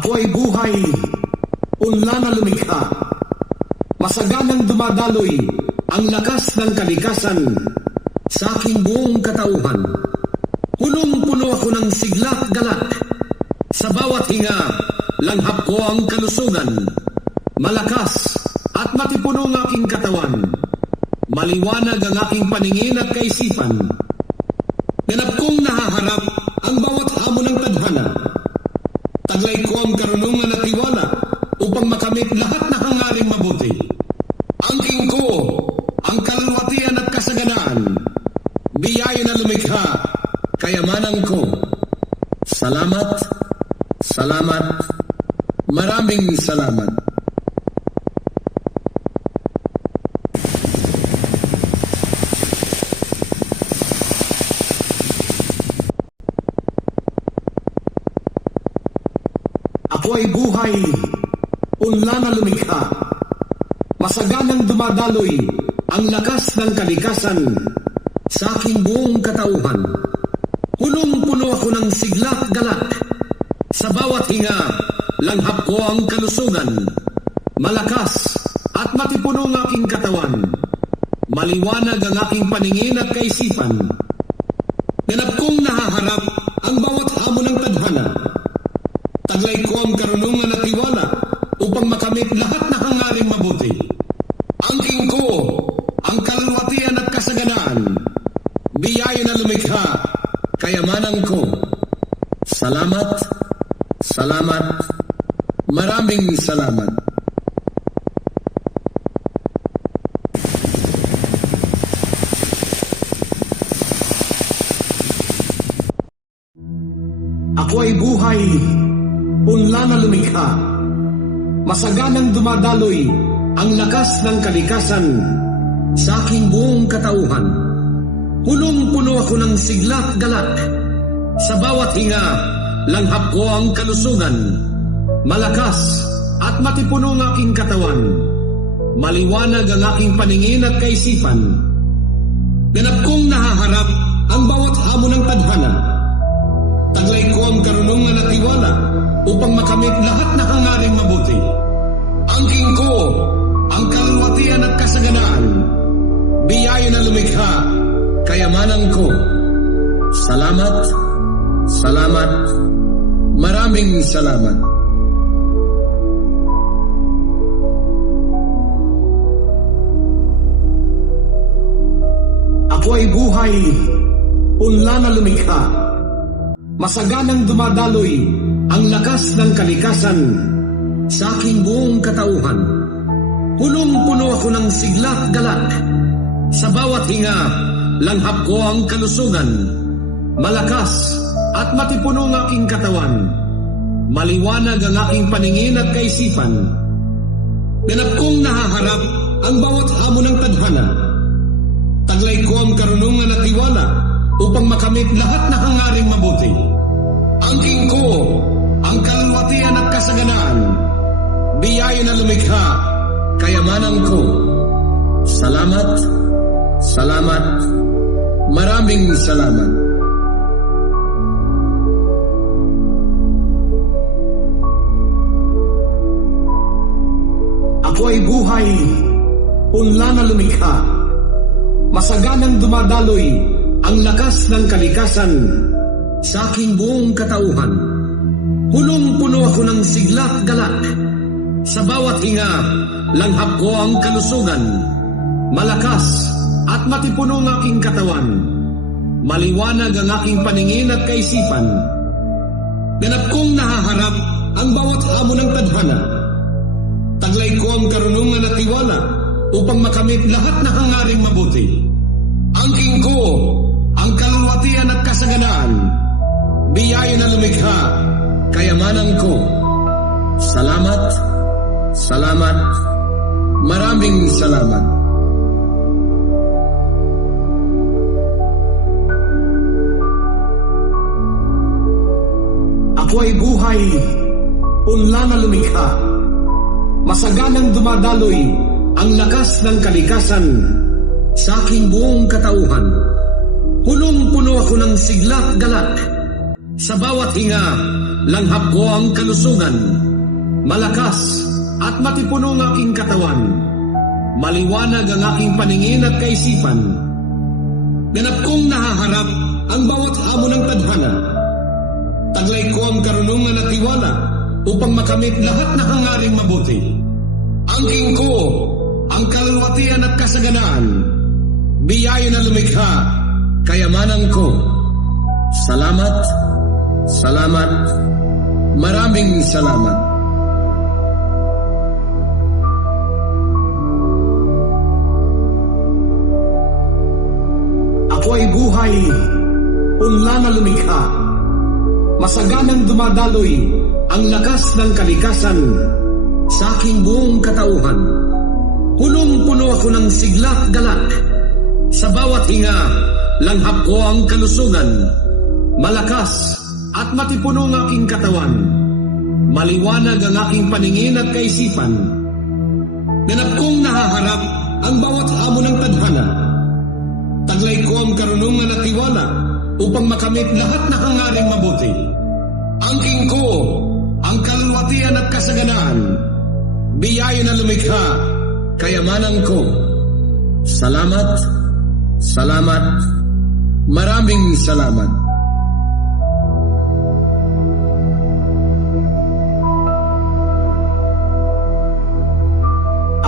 Ako ay buhay, unla na lumikha. Masaganang dumadaloy ang lakas ng kalikasan sa aking buong katauhan. Punong-puno ako ng sigla at galak. Sa bawat hinga, langhap ko ang kalusugan. Malakas at matipuno ang aking katawan. Maliwanag ang aking paningin at kaisipan. Ganap kong nahaharap ang bawat hamon ng tadhana. Taglay ko ang karunungan at tiwala upang makamit lahat na hangaring mabuti. Angking ko ang kalwatian at kasaganaan. Biyaya na lumikha, kayamanan ko. Salamat, salamat, maraming salamat. Ako ay buhay, unla na lumikha. Masaganang dumadaloy ang lakas ng kalikasan sa aking buong katauhan. Punong-puno ako ng sigla at galak. Sa bawat hinga, langhap ko ang kalusugan. Malakas at matipuno ang aking katawan. Maliwanag ang aking paningin at kaisipan. Ganap kong nahaharap ang bawat hamon ng tadhana. Taglay ko ang karunungan at tiwala upang makamit lahat na hangaring mabuti. Angking ko ang kalwatian at kasaganaan. Biyaya na lumikha, kayamanan ko. Salamat, salamat, maraming salamat. Ako ay buhay, unla na lumikha. Masaganang dumadaloy ang lakas ng kalikasan sa aking buong katauhan. Punong-puno ako ng sigla at galak. Sa bawat hinga, langhap ko ang kalusugan. Malakas at matipuno ang aking katawan. Maliwanag ang aking paningin at kaisipan. Ganap kong nahaharap ang bawat hamon ng tadhana. Taglay ko ang karunungan at tiwala upang makamit lahat na hangaring mabuti. Angking ko ang kalwatian at kasaganaan. Biyaya na lumikha, kayamanan ko. Salamat, salamat, maraming salamat. Ako ay buhay, unla na lumikha. Masaganang dumadaloy ang lakas ng kalikasan sa aking buong katauhan. Punong-puno ako ng sigla at galak. Sa bawat hinga, langhap ko ang kalusugan. Malakas at matipuno ang aking katawan. Maliwanag ang aking paningin at kaisipan. Ganap kong nahaharap ang bawat hamon ng tadhana. Taglay ko ang karunungan at tiwala upang makamit lahat na hangaring mabuti. Angking ko ang kalwatian at kasaganaan. Biyaya na lumikha, kayamanan ko. Salamat, salamat, maraming salamat. Ako ay buhay, unla na lumikha. Masaganang dumadaloy ang lakas ng kalikasan sa aking buong katauhan. Punong-puno ako ng sigla at galak. Sa bawat hinga, langhap ko ang kalusugan. Malakas at matipuno ang aking katawan. Maliwanag ang aking paningin at kaisipan. Ganap kong nahaharap ang bawat hamon ng tadhana. Taglay ko ang karunungan at tiwala upang makamit lahat na hangaring mabuti. Angking ko ang kalwatian at kasaganaan. Biyaya na lumikha, kayamanan ko. Salamat, salamat, maraming salamat. Ako ay buhay, unla na lumikha. Masaganang dumadaloy ang lakas ng kalikasan sa aking buong katauhan. Punong-puno ako ng sigla at galak. Sa bawat hinga, langhap ko ang kalusugan. Malakas at matipuno ang aking katawan. Maliwanag ang aking paningin at kaisipan. Ganap kong nahaharap ang bawat hamon ng tadhana. Taglay ko ang karunungan at tiwala upang makamit lahat na hangaring mabuti. Angking ko ang kalwatian at kasaganaan. Biyaya na lumikha, kayamanan ko. Salamat, salamat, maraming salamat. Ako ay buhay, punla na lumikha. Masaganang dumadaloy ang lakas ng kalikasan sa aking buong katauhan. Punong-puno ako ng sigla at galak. Sa bawat hinga, langhap ko ang kalusugan. Malakas at matipuno ang aking katawan. Maliwanag ang aking paningin at kaisipan. Ganap kong nahaharap ang bawat hamon ng tadhana. Taglay ko ang karunungan at tiwala upang makamit lahat na hangaring mabuti. Angking ko ang kalwatian at kasaganaan. Biyaya na lumikha, kayamanan ko. Salamat, salamat, maraming salamat.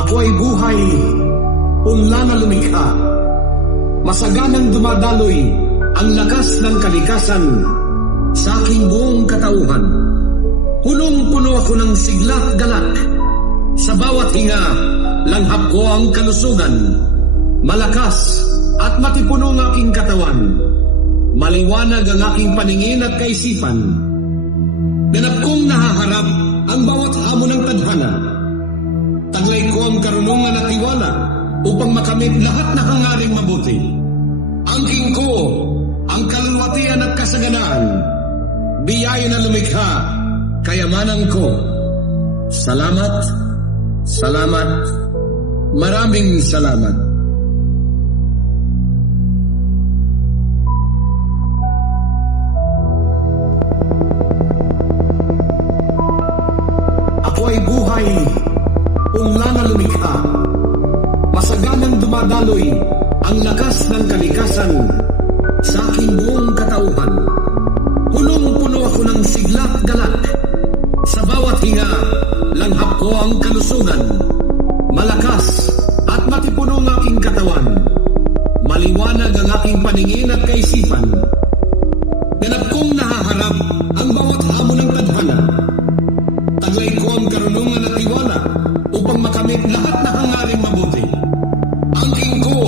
Ako ay buhay, punla na lumikha. Masaganang dumadaloy ang lakas ng kalikasan sa aking buong katauhan. Punong-puno ako ng sigla at galak. Sa bawat hinga, langhap ko ang kalusugan. Malakas at matipuno ang aking katawan. Maliwanag ang aking paningin at kaisipan. Ganap kong nahaharap ang bawat hamon ng tadhana. Taglay ko ang karunungan at tiwala upang makamit lahat na hangaring mabuti. Angking ko ang kalwatian at kasaganaan. Biyaya na lumikha, kayamanan ko. Salamat, salamat, maraming salamat. Ako ay buhay, punla na lumikha. Masaganang dumadaloy ang lakas ng kalikasan sa aking buong katauhan. Punong-puno ako ng sigla at galak. Sa bawat hinga, langhap ko ang kalusugan. Malakas at matipuno ang aking katawan. Maliwanag ang aking paningin at kaisipan. Ganap kong nahaharap ang bawat hamon ng tadhana. Taglay ko ang karunungan at tiwala upang makamit lahat na hangaring mabuti. Angking ko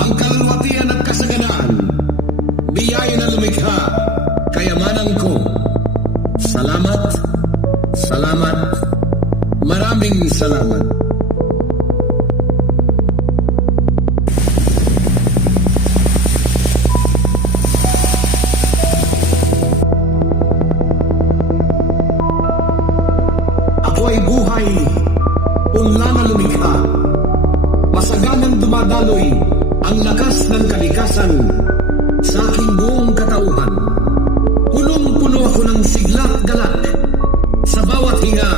ang kalwatian at kasaganaan. Biyaya na lumikha, kayamanan ko. Salamat, salamat, maraming salamat. Ako ay buhay, punla na lumikha. Masaganang dumadaloy ang lakas ng kalikasan sa aking buong katauhan. Punong-puno ako ng sigla at galak. Sa bawat hinga,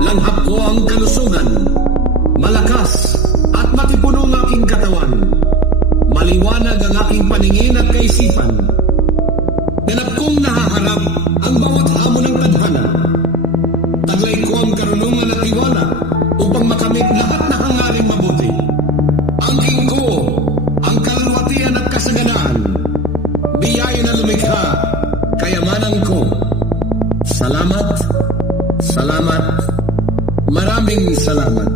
langhap ko ang kalusugan. Malakas at matipuno ang aking katawan. Maliwanag ang aking paningin at kaisipan. Ganap kong nahaharap ang bawat hamon ng tadhana. Taglay ko ang karunungan at tiwala upang makamit lahat na hangaring mabuti. Angking ko ang kalwatian at kasaganaan. Biyaya na lumikha, kayamanan ko. Salamat, salamat, maraming salamat.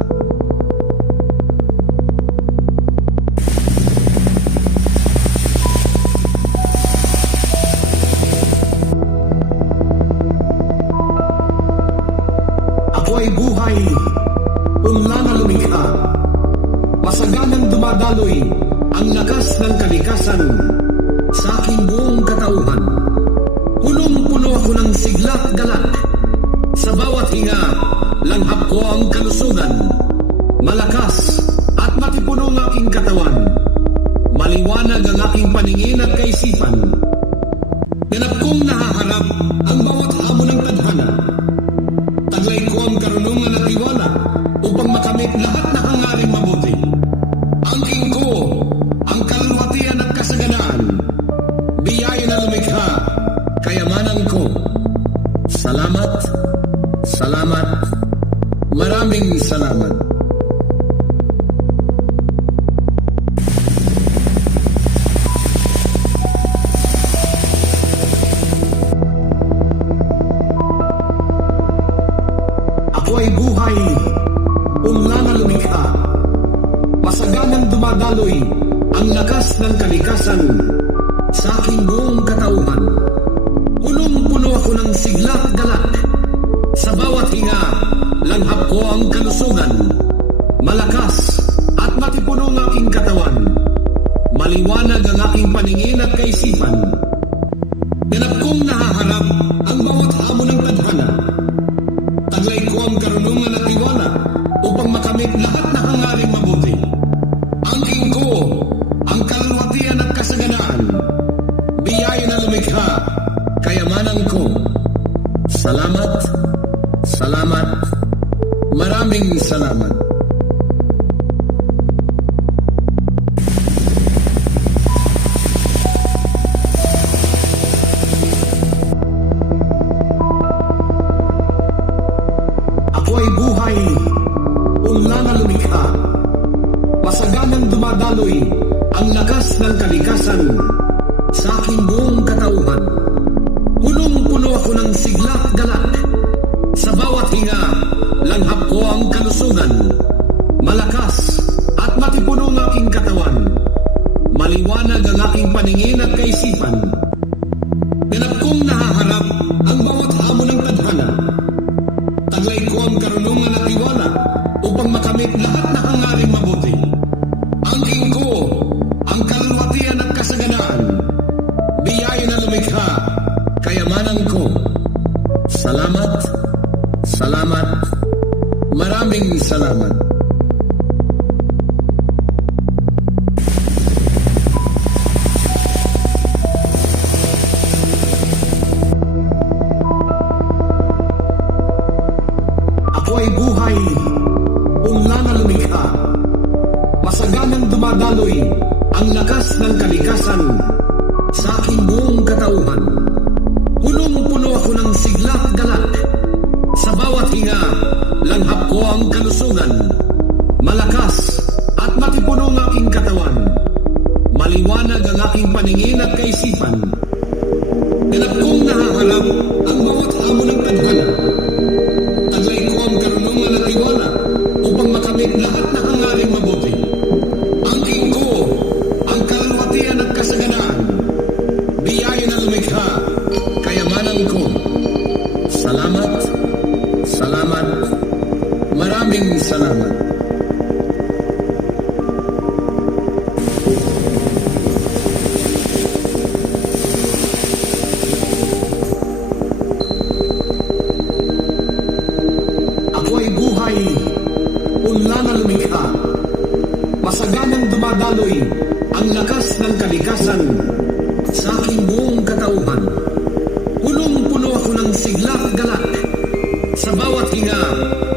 Ako ay buhay, punla na lumikha. Masaganang dumadaloy ang lakas ng kalikasan sa aking buong katauhan. Punong-puno ako ng sigla at galak. Sa bawat hinga, langhap ko ang kalusugan. Malakas at matipuno ang aking katawan. Maliwanag ang aking paningin at kaisipan. Ganap kong nahaharap ang bawat hamon ng Salamat, salamat, maraming salamat. Ako ay buhay, unla na lumikha. Masaganang dumadaloy ang lakas ng kalikasan sa aking buong katauhan. Punong-puno ako ng sigla at galak. Sa bawat hinga, langhap ko ang kalusugan. Malakas at matipuno ang aking katawan. Maliwanag ang aking paningin at kaisipan. Ganap kong nahaharap ang bawat hamon ng tadhana. Taglay ko ang karunungan at tiwala upang makamit lahat na hangaring mabuti. Angking ko ang kalwatian at kasaganaan. Biyaya na lumikha, kayamanan ko. Salamat, salamat, maraming salamat. Ako ay buhay, unla na lumikha. Masaganang dumadaloy ang lakas ng kalikasan sa aking buong katauhan. Punong-puno ako ng sigla at galak. Sa bawat hinga, langhap ko ang kalusugan. Malakas at matipuno ang aking katawan. Maliwanag ang aking paningin at kaisipan. Ganap kong nahaharap ang bawat hamon ng tadhana. Taglay ko ang karunungan at tiwala upang makamit lahat na hangaring mabuti. Angking ko ang kalwatian at kasaganaan. Biyaya na lumikha, kayamanan ko. Salamat, salamat, maraming salamat. Ako ay buhay, unla na lumikha. Masaganang dumadaloy ang lakas ng kalikasan sa aking buong katauhan. Punong-puno ako ng sigla at galak. Sa bawat hinga, langhap ko ang kalusugan. Malakas at matipuno ang aking katawan. Maliwanag ang aking paningin at kaisipan. Ganap kong nahaharap ang bawat hamon ng tadhana. Taglay ko ang karunungan at tiwala upang makamit lahat na hangaring mabuti. Angking ko ang kalwatian at kasaganaan. Biyaya na lumikha, kayamanan ko. Salamat, salamat, maraming salamat. Ako ay buhay, unla na lumikha. Masaganang dumadaloy ang lakas ng kalikasan sa aking buong katauhan. Punong-puno ako ng sigla at galak. Sa bawat hinga,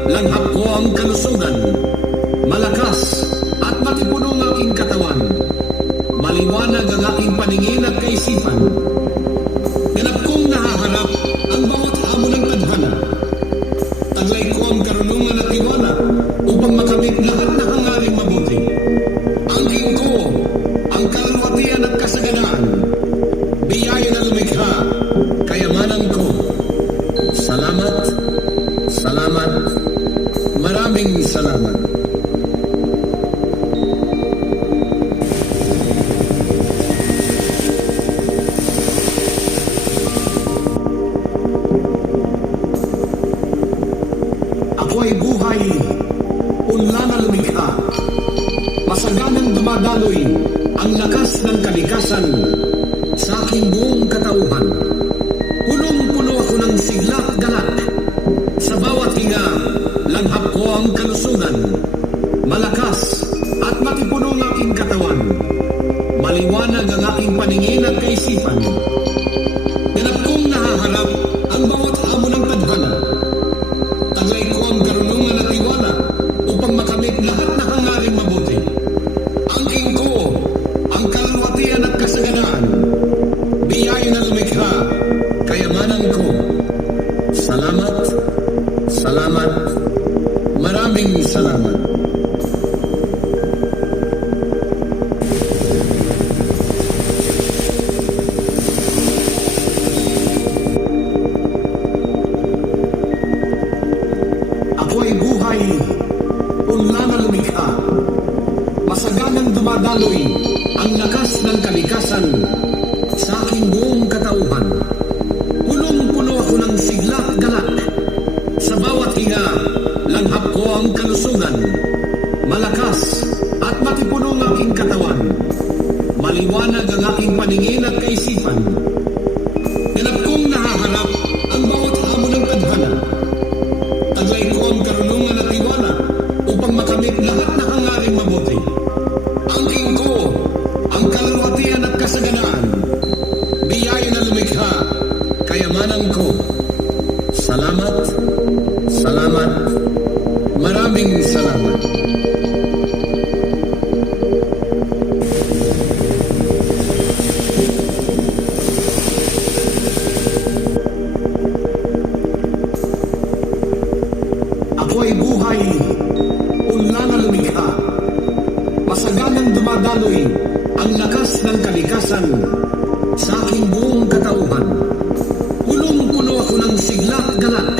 langhap ko ang kalusugan. Malakas at matipuno ang aking katawan. Maliwanag ang aking paningin at kaisipan. Ganap kong nahaharap ang bawat hamon ng tadhana. Taglay ko ang karunungan at tiwala upang makamit lahat na hangaring mabuti. Angking ko ang kalwatian at kasaganaan. Biyaya na lumikha, kayamanan ko. Salamat, salamat, maraming salamat. Ako ay buhay, unla na lumikha. Masaganang dumadaloy ang lakas ng kalikasan sa aking buong katauhan. Punong-puno ako ng sigla at galak. Sa bawat hinga, langhap ko ang kalusugan. Malakas at matipuno ang aking katawan. Maliwanag ang aking paningin at kaisipan. Ganap kong nahaharap ang bawat hamon ng tadhana. Taglay ko ang karunungan at tiwala upang makamit lahat na hangaring mabuti. Angking ko ang kalwatian at kasaganaan. Malakas at matipuno ang aking katawan. Maliwanag ang aking paningin at kaisipan. Ganap kong nahaharap ang bawat hamon ng tadhana. Taglay ko ang karunungan at tiwala upang makamit lahat na hangaring mabuti. Angking ko ang kalwatian at kasaganaan. Biyaya na lumikha, kayamanan ko. Salamat, salamat, maraming salamat. Ako ay buhay, unlan na lumikha. Masaganang dumadaloy ang lakas ng kalikasan sa aking buong katauhan. Punong-puno ako ng sigla at galak.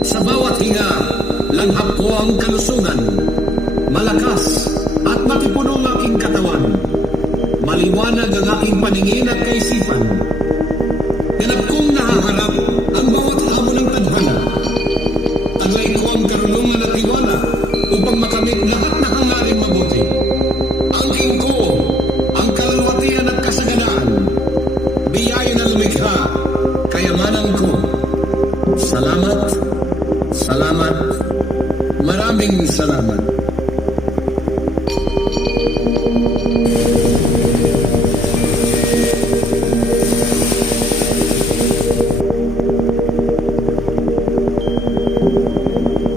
Sa bawat hinga, langhap ko ang kalusugan. Malakas at matipuno ang aking katawan. Maliwanag ang aking paningin at kaisipan. Ganap kong nahaharap ang bawat hamon ng tadhana. Taglay ko ang karunungan at tiwala upang makamit lahat na hangaring mabuti. Angking ko ang kalwatian at kasaganaan. Biyaya na lumikha, kayamanan ko. Salamat, salamat, maraming salamat.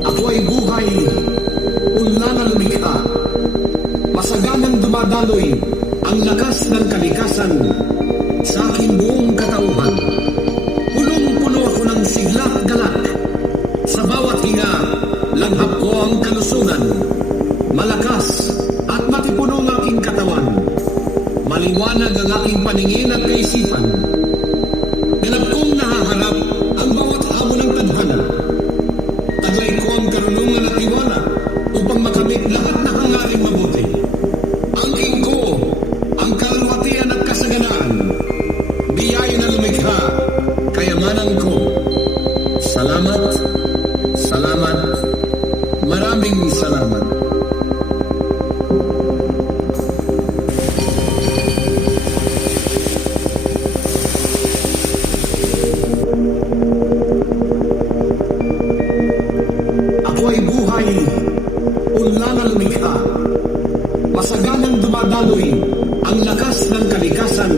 Ako ay buhay, unlan na lumikha. Masaganang dumadaloy ang lakas ng kalikasan sa aking buong katauhan. Punong-puno ako ng sigla at galak. Sa bawat hinga, langhap ko ang kalusugan. Malakas at matipuno ang aking katawan. Maliwanag ang aking paningin at kaisipan. Ganap kong nahaharap ang bawat hamon ng tadhana. Taglay ko ang karunungan at tiwala upang makamit lahat na hangaring mabuti. Angking ko ang kalwatian at kasaganaan. Biyaya na lumikha, kayamanan ko. Salamat, salamat, maraming salamat. Ako ay buhay, unlan na lumikha. Masaganang dumadaloy ang lakas ng kalikasan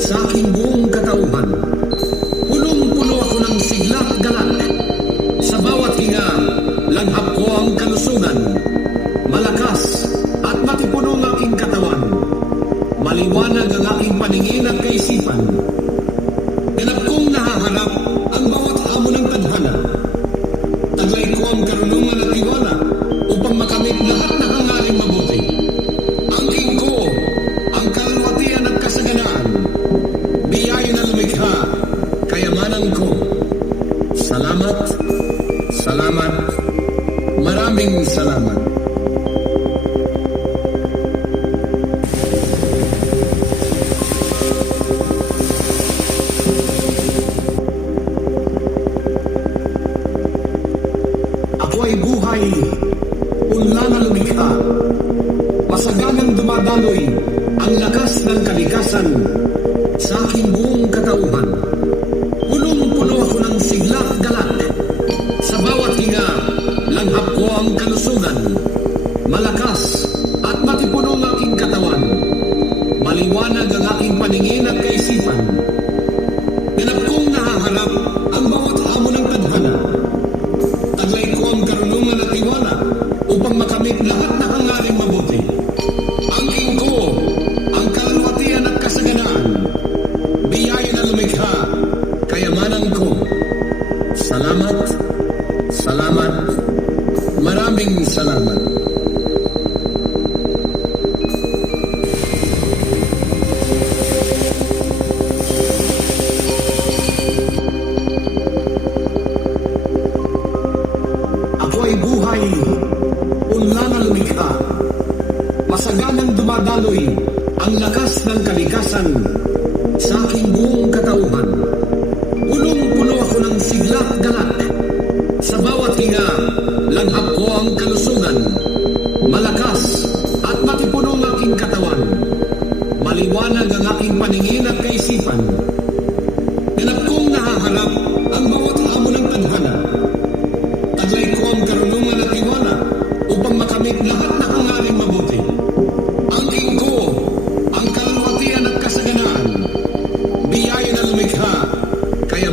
sa aking buong katauhan. Punong-puno ako ng sigla at galak. Sa bawat hinga, langhap ko ang kalusugan. Malakas at matipuno ang aking katawan. Maliwanag ang aking paningin at kaisipan. Ganap kong nahaharap ang bawat hamon ng tadhana. Taglay ko ang karunungan at tiwala upang makamit lahat na hangaring mabuti. Angking ko ang kalwatian at kasaganaan. Biyaya na lumikha, kayamanan ko. Salamat, salamat, maraming salamat. Ako ay buhay, unlan na lumikha. Masaganang dumadaloy ang lakas ng kalikasan sa aking buong katauhan. Punong-puno ako ng sigla at galak. Sa bawat hinga, langhap ko ang kalusugan. Malakas at matipuno ang aking katawan. Maliwanag ang aking paningin at kaisipan. Ganap kong nahaharap ang bawat hamon ng tadhana. Taglay ko ang karunungan at tiwala upang makamit lahat na hangaring mabuti. Angking ko ang kalwatian at kasaganaan.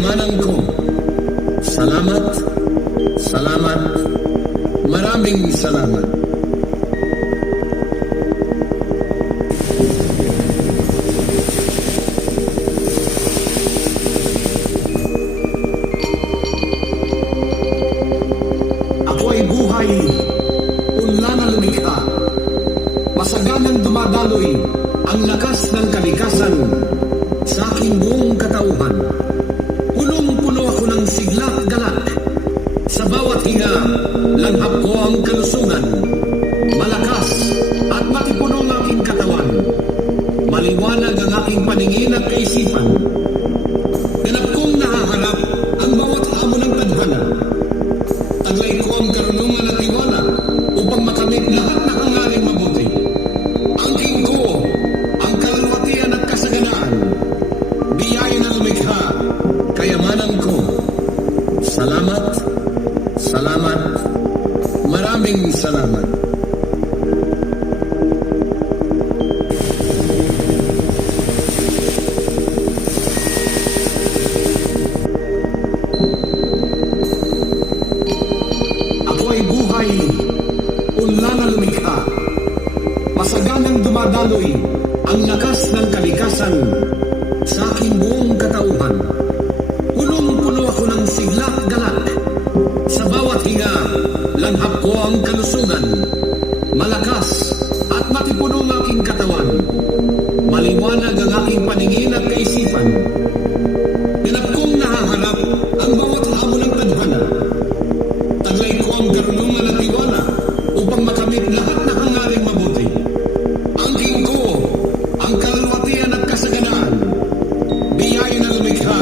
kayamanan ko. Salamat, salamat, maraming salamat. Ako ay buhay, unla na lumikha. Masaganang dumadaloy ang lakas ng kalikasan sa aking buong katauhan. Punong-puno ako ng sigla at galak. Sa bawat hinga, langhap ko ang kalusugan. Malakas at matipuno ang aking katawan. Maliwanag ang aking paningin at kaisipan. Ganap kong nahaharap ang bawat hamon ng tadhana. Taglay ko ang karunungan at tiwala upang makamit lahat na hangaring mabuti. Angking ko ang kalwatian at kasaganaan. Biyaya na lumikha, kayamanan ko. Salamat, salamat, maraming salamat. Ako ay buhay, unla na lumikha. Masaganang dumadaloy ang lakas ng kalikasan sa aking buong katauhan. Punong-puno ako ng sigla at galak. Sa bawat hinga, langhap ko ang kalusugan. Malakas at matipuno ang aking katawan. Maliwanag ang aking paningin at kaisipan. Ganap kong nahaharap ang bawat hamon ng tadhana. Taglay ko ang karunungan at tiwala upang makamit lahat na hangaring mabuti. Angking ko ang kalwatian at kasaganaan. Biyaya na lumikha,